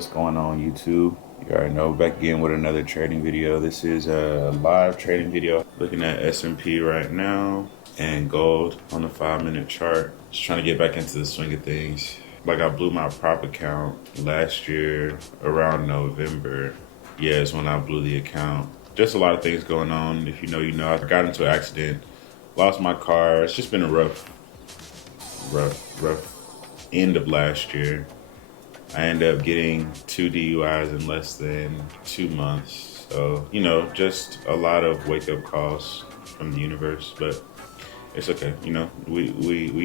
What's going on, YouTube? You already know, back again with another trading video. This is a live trading video looking at S&P right now and gold on the 5-minute chart. Just trying to get back into the swing of things. Like, I blew my prop account last year around November. Yeah, it's when I blew the account. Just a lot of things going on. If you know, you know. I got into an accident, lost my car. It's just been a rough end of last year. I ended up getting 2 DUIs in less than 2 months. So, you know, just a lot of wake-up calls from the universe, but it's okay. You know, we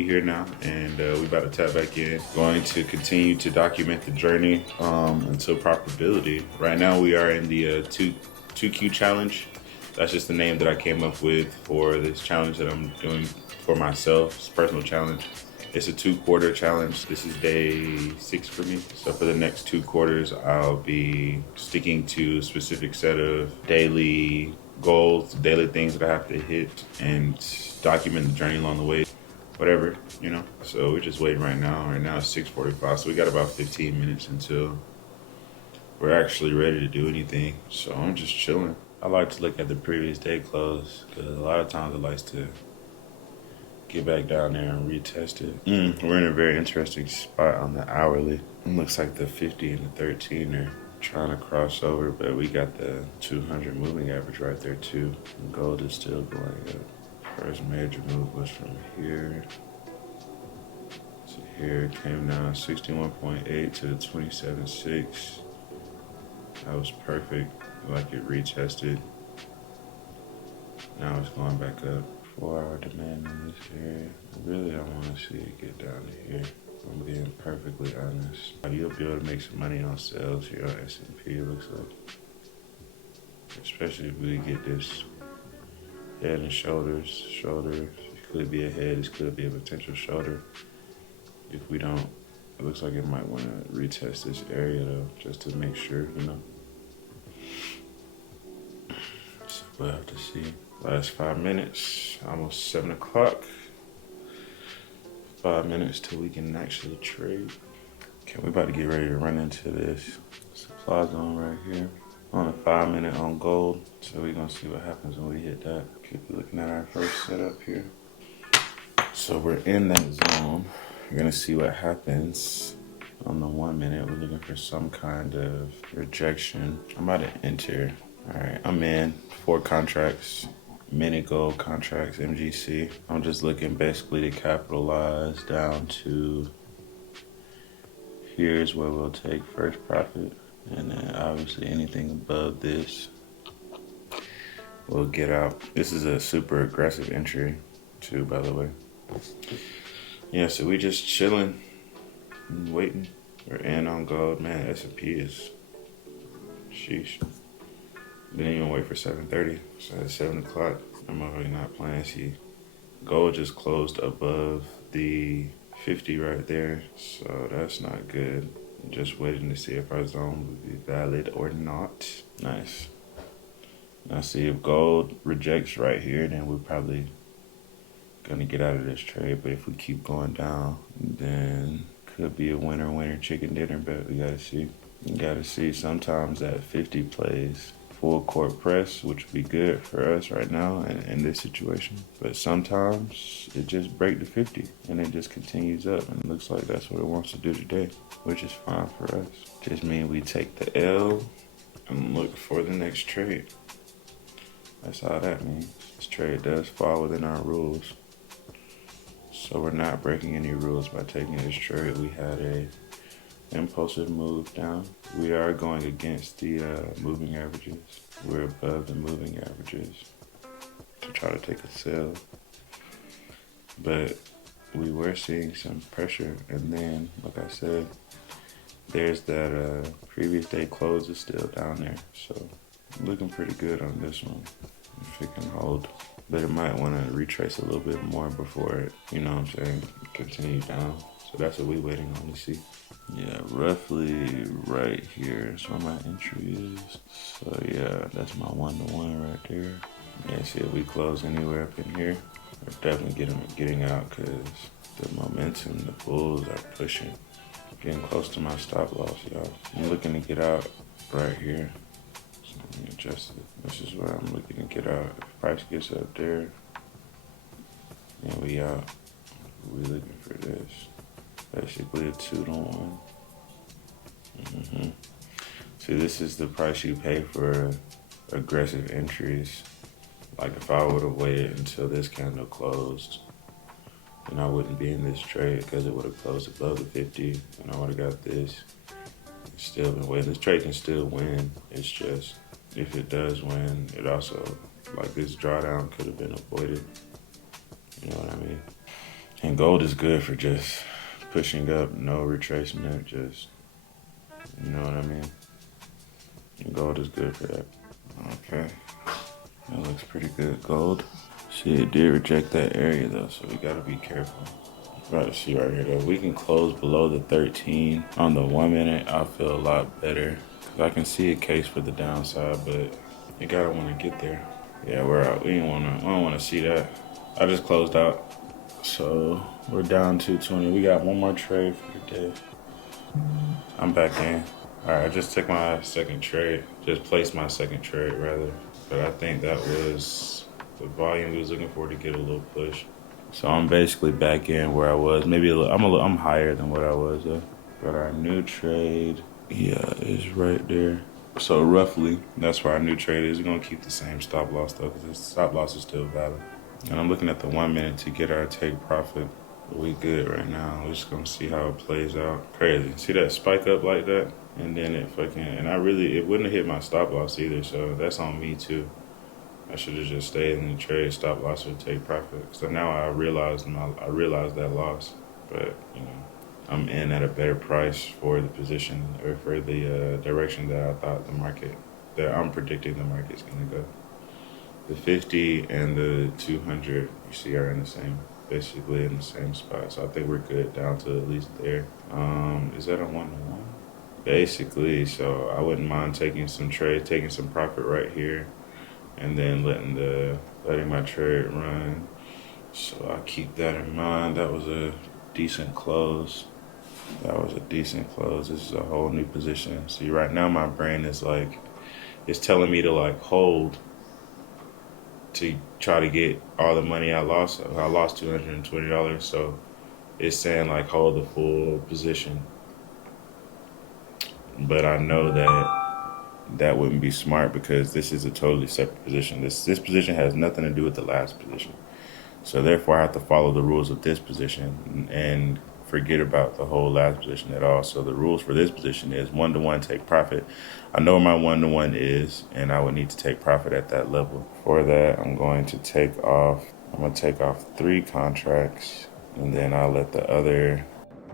here now, and we about to tap back in. Going to continue to document the journey until profitability. Right now we are in the 2Q challenge. That's just the name that I came up with for this challenge that I'm doing for myself. It's a personal challenge. It's a 2-quarter challenge. This is day 6 for me. So for the next 2 quarters, I'll be sticking to a specific set of daily goals, daily things that I have to hit, and document the journey along the way, whatever, you know. So we're just waiting right now. Right now it's 6:45, so we got about 15 minutes until we're actually ready to do anything. So I'm just chilling. I like to look at the previous day close, because a lot of times it likes to get back down there and retest it. We're in a very interesting spot on the hourly. It looks like the 50 and the 13 are trying to cross over, but we got the 200 moving average right there too. And gold is still going up. First major move was from here to here. It came down 61.8 to the 27.6. That was perfect. Like it retested. Now it's going back up. 4-hour demand in this area. I really don't want to see it get down to here. I'm being perfectly honest. You'll be able to make some money on sales here on S&P, it looks like. Especially if we get this head and shoulders. It could be a head, this could be a potential shoulder. If we don't, it looks like it might want to retest this area though, just to make sure, you know. So we'll have to see. Last 5 minutes, almost 7 o'clock. 5 minutes till we can actually trade. Okay, we about to get ready to run into this supply zone right here on a 5-minute on gold. So we're gonna see what happens when we hit that. Keep looking at our first setup here. So we're in that zone. We're gonna see what happens on the 1 minute. We're looking for some kind of rejection. I'm about to enter. All right, I'm in 4 contracts. Mini gold contracts, MGC. I'm just looking basically to capitalize down to here's where we'll take first profit, and then obviously anything above this we'll get out. This is a super aggressive entry too, by the way. Yeah, so we just chilling and waiting. We're in on gold, man. S&P is sheesh. Didn't even wait for 7:30, so at 7 o'clock, I'm already not playing. See, gold just closed above the 50 right there, so that's not good. I'm just waiting to see if our zone will be valid or not. Nice. Now see, if gold rejects right here, then we're probably gonna get out of this trade, but if we keep going down, then could be a winner chicken dinner, but we gotta see. You gotta see, sometimes that 50 plays full court press, which would be good for us right now in this situation. But sometimes it just breaks the 50 and it just continues up, and it looks like that's what it wants to do today, which is fine for us. Just means we take the L and look for the next trade. That's all that means. This trade does fall within our rules, so we're not breaking any rules by taking this trade. We had a impulsive move down. We are going against the moving averages. We're above the moving averages to try to take a sell, but we were seeing some pressure, and then like I said, there's that previous day close is still down there, so looking pretty good on this one if it can hold, but it might want to retrace a little bit more before it, you know what I'm saying, continue down. So that's what we're waiting on to see. Yeah, roughly right here is where my entry is. So yeah, that's my 1-to-1 right there. Yeah, see if we close anywhere up in here, we're definitely getting out, because the momentum, the bulls are pushing. Getting close to my stop loss, y'all. I'm looking to get out right here. So let me adjust it. This is where I'm looking to get out. If price gets up there, then we out. We looking for this. Basically a 2-to-1. See, this is the price you pay for aggressive entries. Like if I would have waited until this candle closed, then I wouldn't be in this trade because it would have closed above the 50 and I would have got this. It's still been waiting. This trade can still win. It's just, if it does win, it also, like this drawdown could have been avoided. You know what I mean? And gold is good for just pushing up, no retracement, just, you know what I mean? And gold is good for that. Okay, that looks pretty good, gold. See, it did reject that area though, so we gotta be careful. About to see right here though, we can close below the 13 on the 1 minute. I feel a lot better because I can see a case for the downside, but you gotta want to get there. Yeah, we're out. I don't want to see that. I just closed out, so we're down 220. We got one more trade for the day. I'm back in. All right, I just took my second trade. Just placed my second trade rather, but I think that was the volume we was looking for to get a little push. So I'm basically back in where I was. Maybe I'm higher than what I was though. But our new trade, yeah, is right there. So roughly, that's where our new trade is. We're gonna keep the same stop loss though, because the stop loss is still valid. And I'm looking at the 1 minute to get our take profit. We good right now. We're just gonna see how it plays out. Crazy. See that spike up like that? And then it it wouldn't have hit my stop loss either, so that's on me too. I should have just stayed in the trade, stop loss, or take profit. So now I realized that loss, but you know, I'm in at a better price for the position or for the direction that I thought that I'm predicting the market's gonna go. The 50 and the 200, you see, are basically in the same spot. So I think we're good down to at least there. Is that a 1-to-1? Basically, so I wouldn't mind taking some profit right here, and then letting my trade run. So I keep that in mind. That was a decent close. This is a whole new position. See, right now my brain is like, it's telling me to like hold to try to get all the money I lost. I lost $220, so it's saying like hold the full position. But I know that wouldn't be smart because this is a totally separate position. This position has nothing to do with the last position. So therefore I have to follow the rules of this position and forget about the whole last position at all. So the rules for this position is 1-to-1 take profit. I know where my 1-to-1 is, and I would need to take profit at that level. For that, I'm going to take off 3 contracts, and then I'll let the other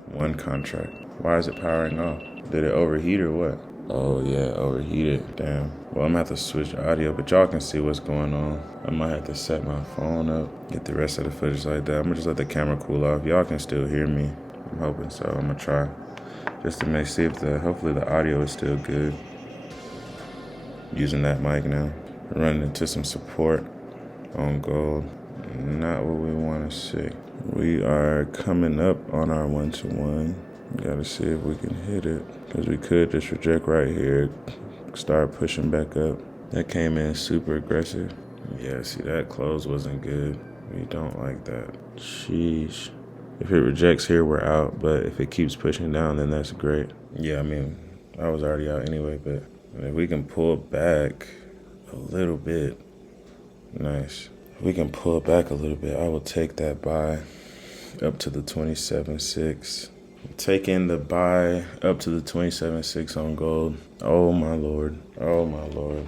1 contract. Why is it powering off? Did it overheat or what? Oh yeah, overheated. Damn. Well, I'm gonna have to switch audio, but y'all can see what's going on. I might have to set my phone up, get the rest of the footage like that. I'm gonna just let the camera cool off. Y'all can still hear me. I'm hoping so. I'm gonna try just to see if hopefully the audio is still good. Using that mic now. Running into some support on gold. Not what we want to see. We are coming up on our 1-to-1. Gotta see if we can hit it, because we could just reject right here, start pushing back up. That came in super aggressive. Yeah, see, that close wasn't good. We don't like that. Sheesh. If it rejects here, we're out, but if it keeps pushing down, then that's great. Yeah, I mean, I was already out anyway, but if we can pull back a little bit, nice. If we can pull back a little bit, I will take that buy up to the 27.6. Taking the buy up to the 27.6 on gold. Oh my lord. Oh my lord.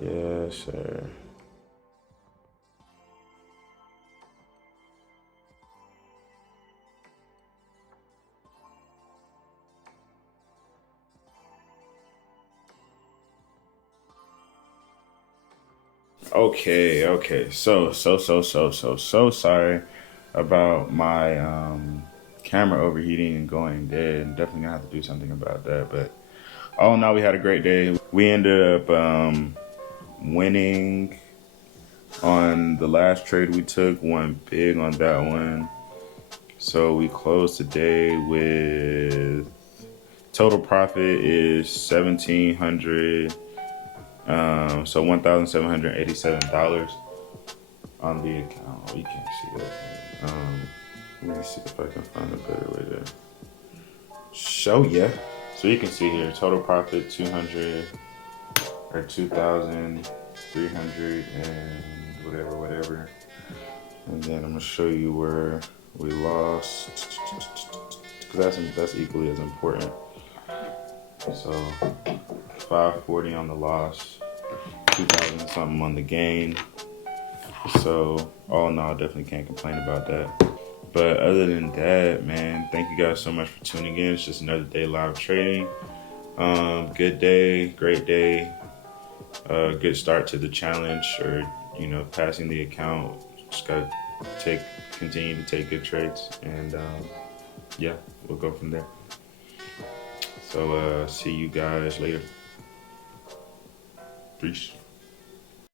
Yes, sir. Okay. So sorry about my camera overheating and going dead. Definitely gonna have to do something about that. But all in all, we had a great day. We ended up winning on the last trade we took. Won big on that one. So we closed today with total profit is $1,700. So $1,787 on the account. Oh, you can't see that. Let me see if I can find a better way to show you. So you can see here, total profit 200 or 2,300 and whatever. And then I'm gonna show you where we lost, because that's equally as important. So 540 on the loss, 2,000 something on the gain. So all in all, definitely can't complain about that. But other than that, man, thank you guys so much for tuning in. It's just another day live trading. Good day, great day. Good start to the challenge, or passing the account. Just gotta continue to take good trades, and yeah, we'll go from there. So see you guys later. Peace.